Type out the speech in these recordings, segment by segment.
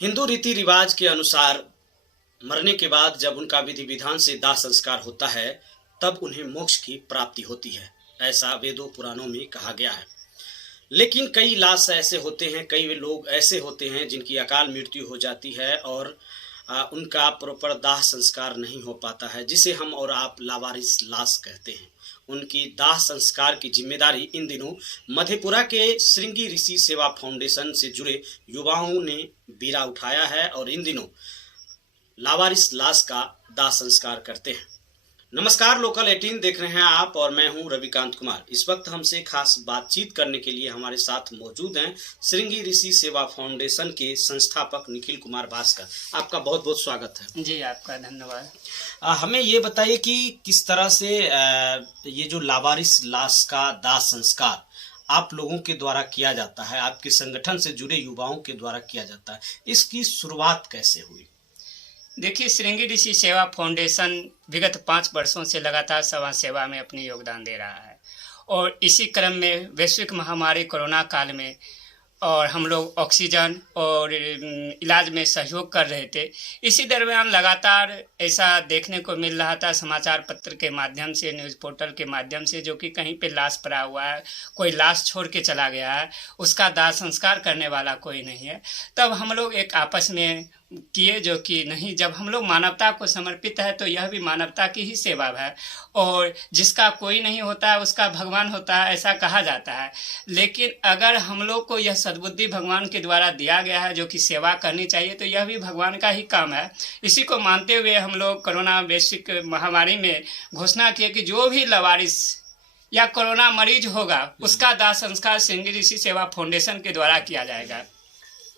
हिंदू रीति रिवाज के अनुसार मरने के बाद जब उनका विधि विधान से दाह संस्कार होता है तब उन्हें मोक्ष की प्राप्ति होती है। ऐसा वेदों पुराणों में कहा गया है। लेकिन कई लाश ऐसे होते हैं, कई लोग ऐसे होते हैं जिनकी अकाल मृत्यु हो जाती है और उनका प्रॉपर दाह संस्कार नहीं हो पाता है, जिसे हम और आप लावारिस लाश कहते हैं। उनकी दाह संस्कार की जिम्मेदारी इन दिनों मधेपुरा के श्रृंगी ऋषि सेवा फाउंडेशन से जुड़े युवाओं ने बीड़ा उठाया है और इन दिनों लावारिस लाश का दाह संस्कार करते हैं। नमस्कार, लोकल 18 देख रहे हैं आप और मैं हूं रविकांत कुमार। इस वक्त हमसे खास बातचीत करने के लिए हमारे साथ मौजूद हैं श्रृंगी ऋषि सेवा फाउंडेशन के संस्थापक निखिल कुमार भास्कर। आपका बहुत बहुत स्वागत है। जी, आपका धन्यवाद। हमें ये बताइए कि किस तरह से ये जो लावारिस लाश का दाह संस्कार आप लोगों के द्वारा किया जाता है, आपके संगठन से जुड़े युवाओं के द्वारा किया जाता है, इसकी शुरुआत कैसे हुई? देखिए, श्रृंगी ऋषि सेवा फाउंडेशन विगत 5 वर्षों से लगातार समाज सेवा में अपनी योगदान दे रहा है और इसी क्रम में वैश्विक महामारी कोरोना काल में और हम लोग ऑक्सीजन और इलाज में सहयोग कर रहे थे। इसी दरमियान लगातार ऐसा देखने को मिल रहा था समाचार पत्र के माध्यम से, न्यूज़ पोर्टल के माध्यम से, जो कि कहीं पे लाश पड़ा हुआ है, कोई लाश छोड़ के चला गया है, उसका दाह संस्कार करने वाला कोई नहीं है। तब हम लोग एक आपस में किए जो कि नहीं, जब हम लोग मानवता को समर्पित है तो यह भी मानवता की ही सेवा है और जिसका कोई नहीं होता है उसका भगवान होता है, ऐसा कहा जाता है। लेकिन अगर हम लोग को यह सद्बुद्धि भगवान के द्वारा दिया गया है जो कि सेवा करनी चाहिए, तो यह भी भगवान का ही काम है। इसी को मानते हुए हम लोग कोरोना वैश्विक महामारी में घोषणा किए कि जो भी लावारिस या कोरोना मरीज होगा उसका दाह संस्कार श्रृंगी ऋषि सेवा फाउंडेशन के द्वारा किया जाएगा।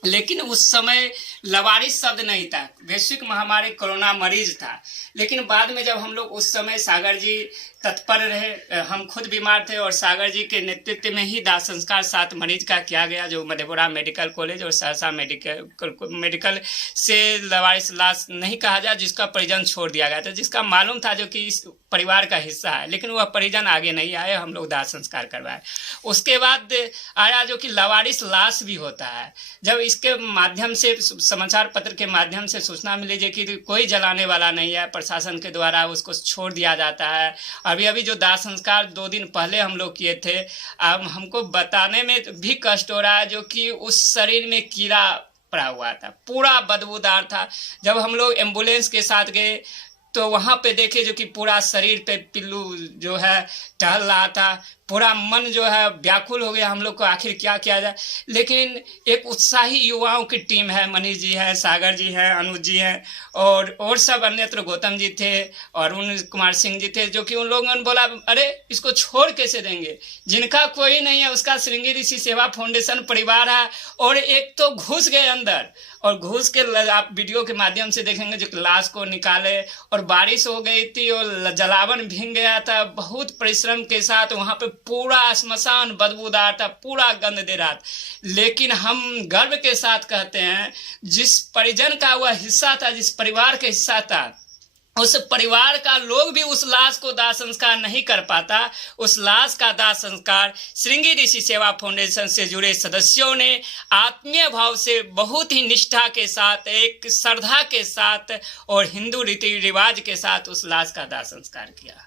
लेकिन उस समय लावारिस शब्द नहीं था, वैश्विक महामारी कोरोना मरीज था। लेकिन बाद में जब हम लोग उस समय सागर जी तत्पर रहे, हम खुद बीमार थे और सागर जी के नेतृत्व में ही दाह संस्कार 7 मरीज का किया गया, जो मधेपुरा मेडिकल कॉलेज और सहरसा मेडिकल से लावारिस लाश नहीं कहा जाए, जिसका परिजन छोड़ दिया गया था, जिसका मालूम था जो कि इस परिवार का हिस्सा है, लेकिन वह परिजन आगे नहीं आए, हम लोग दाह संस्कार करवाए। उसके बाद आया जो कि लावारिस लाश भी होता है। जब इसके माध्यम से समाचार पत्र के माध्यम से सूचना मिली कि कोई जलाने वाला नहीं है, प्रशासन के द्वारा उसको छोड़ दिया जाता है। अभी जो दाह संस्कार 2 दिन पहले हम लोग किए थे, अब हमको बताने में भी कष्ट हो रहा है, जो कि उस शरीर में कीड़ा पड़ा हुआ था, पूरा बदबूदार था। जब हम लोग एम्बुलेंस के साथ गए तो वहाँ पे देखे जो कि पूरा शरीर पे पिल्लू जो है टहल रहा था, पूरा मन जो है व्याकुल हो गया हम लोग को, आखिर क्या किया जाए। लेकिन एक उत्साही युवाओं की टीम है, मनीष जी है, सागर जी है, अनुज जी हैं और सब अन्यत्र गौतम जी थे, अरुण कुमार सिंह जी थे, जो कि उन लोगों ने बोला अरे इसको छोड़ कैसे देंगे, जिनका कोई नहीं है उसका श्रृंगी ऋषि सेवा फाउंडेशन परिवार है। और एक तो घुस गए अंदर और घुस के आप वीडियो के माध्यम से देखेंगे जो लाश को निकाले, और बारिश हो गई थी और जलावन भीग गया था, बहुत परिश्रम के साथ वहाँ पे पूरा श्मशान बदबूदार था, पूरा गंध दे रहा था। लेकिन हम गर्व के साथ कहते हैं, जिस परिजन का वह हिस्सा था, जिस परिवार का हिस्सा था, उस परिवार का लोग भी उस लाश को दाह संस्कार नहीं कर पाता। उस लाश का दाह संस्कार श्रृंगी ऋषि सेवा फाउंडेशन से जुड़े सदस्यों ने आत्मीय भाव से बहुत ही निष्ठा के साथ, एक श्रद्धा के साथ और हिंदू रीति रिवाज के साथ उस लाश का दाह संस्कार किया।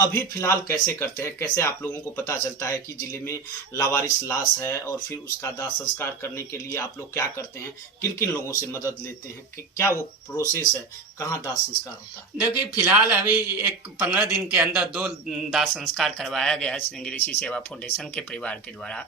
अभी फिलहाल कैसे करते हैं, कैसे आप लोगों को पता चलता है कि जिले में लावारिस लाश है और फिर उसका दाह संस्कार करने के लिए आप लोग क्या करते हैं, किन किन लोगों से मदद लेते हैं, कि क्या वो प्रोसेस है, कहाँ दाह संस्कार होता है? देखिए, फिलहाल अभी 15 दिन के अंदर 2 दाह संस्कार करवाया गया है श्रृंगी ऋषि सेवा फाउंडेशन के परिवार के द्वारा।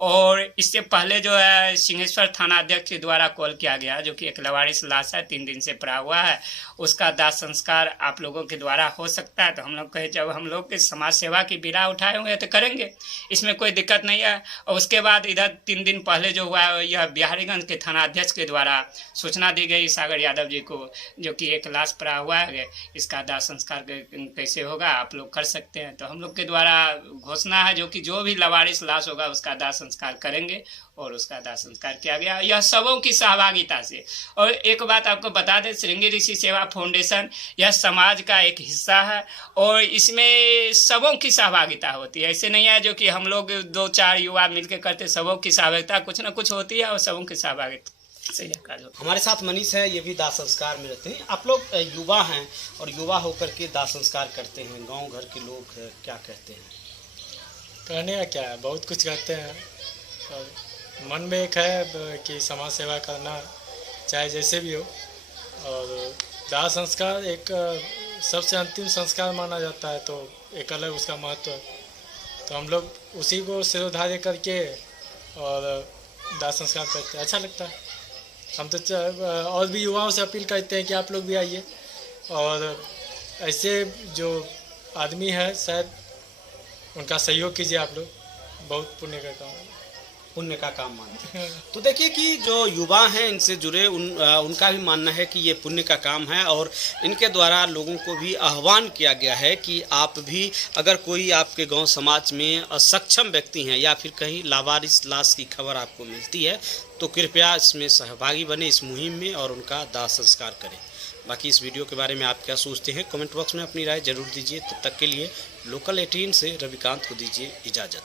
और इससे पहले जो है सिंहेश्वर थाना अध्यक्ष के द्वारा कॉल किया गया, जो कि एक लावारिस लाश है, 3 दिन से पड़ा हुआ है, उसका दाह संस्कार आप लोगों के द्वारा हो सकता है। तो हम लोग कहे जब हम लोग के समाज सेवा की बीड़ा उठाए हुए तो करेंगे, इसमें कोई दिक्कत नहीं है। और उसके बाद इधर 3 दिन पहले जो हुआ है, यह बिहारीगंज के थाना अध्यक्ष के द्वारा सूचना दी गई सागर यादव जी को, जो कि एक लाश पड़ा हुआ है, इसका दाह संस्कार कैसे होगा, आप लोग कर सकते हैं। तो हम लोग के द्वारा घोषणा है जो कि जो भी लावारिस लाश होगा उसका दाह संस्कार करेंगे और उसका दाह संस्कार किया गया, यह सबों की सहभागिता से। और एक बात आपको बता दें, श्रृंगी ऋषि सेवा फाउंडेशन यह समाज का एक हिस्सा है और इसमें सबों की सहभागिता होती है। ऐसे नहीं है जो कि हम लोग 2-4 युवा मिलकर करते, सबों की सहभागिता कुछ न कुछ होती है और सबों की सहभागिता सही अकाल हो। हमारे साथ मनीष है, ये भी दाह संस्कार में रहते हैं। आप लोग युवा हैं और युवा होकर के दाह संस्कार करते हैं, गांव घर के लोग क्या कहते हैं? कहने का क्या है, बहुत कुछ कहते हैं और मन में एक है कि समाज सेवा करना चाहे जैसे भी हो। और दाह संस्कार एक सबसे अंतिम संस्कार माना जाता है, तो एक अलग उसका महत्व है। तो हम लोग उसी को सिरोधार्य करके और दाह संस्कार करते हैं, अच्छा लगता है। हम तो और भी युवाओं से अपील करते हैं कि आप लोग भी आइए और ऐसे जो आदमी है शायद उनका सहयोग कीजिए आप लोग, बहुत पुण्य का काम मानते हैं। तो देखिए कि जो युवा हैं इनसे जुड़े उनका भी मानना है कि ये पुण्य का काम है और इनके द्वारा लोगों को भी आह्वान किया गया है कि आप भी, अगर कोई आपके गांव समाज में असक्षम व्यक्ति हैं या फिर कहीं लावारिस लाश की खबर आपको मिलती है तो कृपया इसमें सहभागी बने, इस मुहिम में, और उनका दाह संस्कार करें। बाकी इस वीडियो के बारे में आप क्या सोचते हैं कमेंट बॉक्स में अपनी राय जरूर दीजिए। तब तक के लिए लोकल 18 से रविकांत को दीजिए इजाज़त।